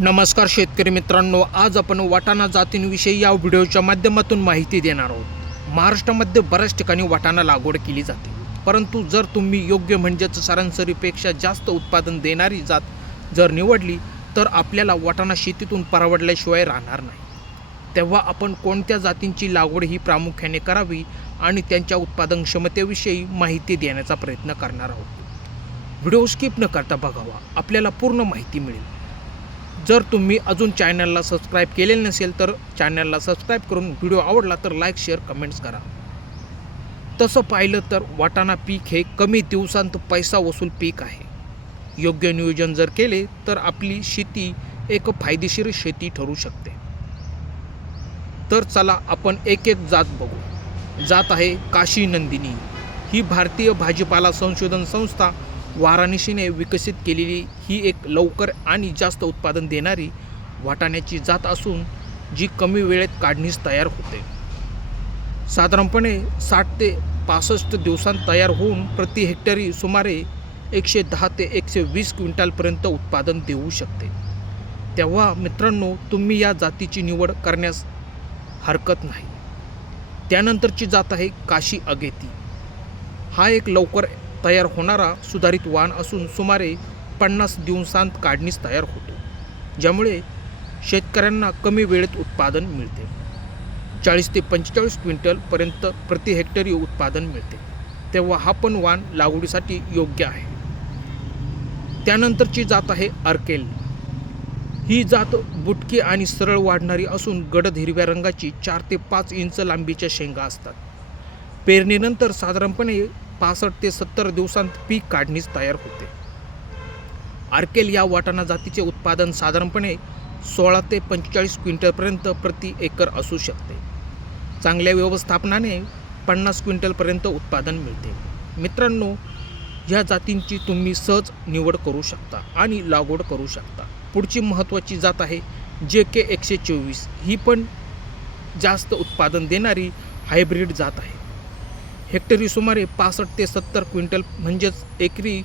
नमस्कार शेतकरी मित्रांनो आज आपण वाटाणा जातींविषयी या व्हिडिओच्या माध्यमातून माहिती देणार आहोत. महाराष्ट्रामध्ये बऱ्याच ठिकाणी वाटाणा लागवड केली जाते. परंतु जर तुम्ही योग्य म्हणजेच सरासरीपेक्षा जास्त उत्पादन देणारी जात जर निवडली तर आपल्याला वाटाणा शेतीतून परवडल्याशिवाय राहणार नाही. तेव्हा आपण कोणत्या जातींची लागवड ही प्रामुख्याने करावी आणि त्यांच्या उत्पादन क्षमतेविषयी माहिती देण्याचा प्रयत्न करणार आहोत? व्हिडिओ स्किप न करता बघावा. आपल्याला पूर्ण माहिती मिळेल. जर तुम्ही अजून चॅनलला सबस्क्राईब केलेले नसेल तर चॅनलला सबस्क्राईब करून व्हिडिओ आवडला तर लाईक शेअर कमेंट्स करा. तसं पाहिलं तर वाटाणा पीक हे कमी दिवसांत पैसा वसूल पीक आहे. योग्य नियोजन जर केले तर आपली शेती एक फायदेशीर शेती ठरू शकते. तर चला आपण एक एक जात बघू. जात आहे काशी नंदिनी. ही भारतीय भाजीपाला संशोधन संस्था वाराणसीने विकसित केलेली ही एक लवकर आणि जास्त उत्पादन देणारी वाटाण्याची जात असून जी कमी वेळेत काढणीस तयार होते. साधारणपणे साठ ते पासष्ट दिवसांत तयार होऊन प्रति हेक्टरी सुमारे एकशे दहा ते एकशे वीस क्विंटलपर्यंत उत्पादन देऊ शकते. तेव्हा मित्रांनो तुम्ही या जातीची निवड करण्यास हरकत नाही. त्यानंतरची जात आहे काशी अगेती. हा एक लवकर तयार होणारा सुधारित वाण असून सुमारे पन्नास दिवसांत काढणीस तयार होतो. ज्यामुळे शेतकऱ्यांना कमी वेळेत उत्पादन मिळते. चाळीस ते पंचेचाळीस क्विंटलपर्यंत प्रति हेक्टरी उत्पादन मिळते. तेव्हा हा पण वाण लागवडीसाठी योग्य आहे. त्यानंतरची जात आहे अर्केल ही जात बुटकी आणि सरळ वाढणारी असून गडद हिरव्या रंगाची चार ते पाच इंच लांबीच्या शेंगा असतात. पेरणीनंतर साधारणपणे पासष्ट ते सत्तर दिवसांत पीक काढणीस तयार होते. आर्केल या वाटाणा जातीचे उत्पादन साधारणपणे सोळा ते पंचेचाळीस क्विंटलपर्यंत प्रति एकर असू शकते. चांगल्या व्यवस्थापनाने पन्नास क्विंटलपर्यंत उत्पादन मिळते. मित्रांनो ह्या जातींची तुम्ही सहज निवड करू शकता आणि लागवड करू शकता. पुढची महत्त्वाची जात आहे जे के एकशे चोवीस. ही पण जास्त उत्पादन देणारी हायब्रिड जात आहे. हेक्टरी सुमारे पासष्ट ते सत्तर क्विंटल म्हणजेच एकरी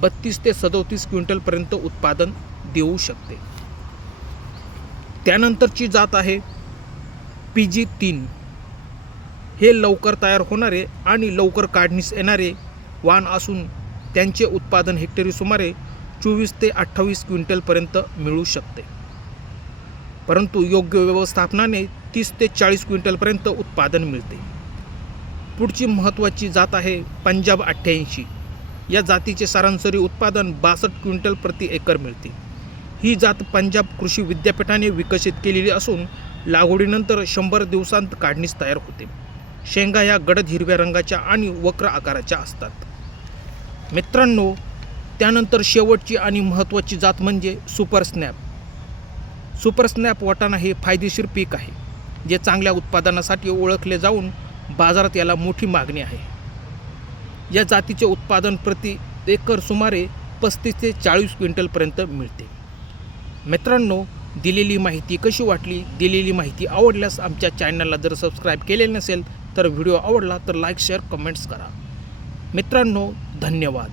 बत्तीस ते सदोतीस क्विंटलपर्यंत उत्पादन देऊ शकते. त्यानंतरची जात आहे पी जी तीन. हे लवकर तयार होणारे आणि लवकर काढणीस येणारे वाण असून त्यांचे उत्पादन हेक्टरी सुमारे चोवीस ते अठ्ठावीस क्विंटलपर्यंत मिळू शकते. परंतु योग्य व्यवस्थापनाने तीस ते चाळीस क्विंटलपर्यंत उत्पादन मिळते. पुढची महत्त्वाची जात आहे पंजाब अठ्ठ्याऐंशी. या जातीचे सरासरी उत्पादन बासष्ट क्विंटल प्रति एकर मिळते. ही जात पंजाब कृषी विद्यापीठाने विकसित केलेली असून लागवडीनंतर शंभर दिवसांत काढणीस तयार होते. शेंगा या गडद हिरव्या रंगाच्या आणि वक्र आकाराच्या असतात. मित्रांनो त्यानंतर शेवटची आणि महत्त्वाची जात म्हणजे सुपर स्नॅप. सुपर स्नॅप वाटाणा हे फायदेशीर पीक आहे जे चांगल्या उत्पादनासाठी ओळखले जाऊन बाजारात याला मोठी मागणी आहे. या जातीचे उत्पादन प्रति एकर सुमारे पस्तीस ते चाळीस क्विंटलपर्यंत मिळते. मित्रांनो दिलेली माहिती कशी वाटली? दिलेली माहिती आवडल्यास आमच्या चॅनलला जर सबस्क्राईब केले नसेल तर व्हिडिओ आवडला तर लाईक शेअर कमेंट्स करा. मित्रांनो धन्यवाद.